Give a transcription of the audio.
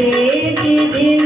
দিদি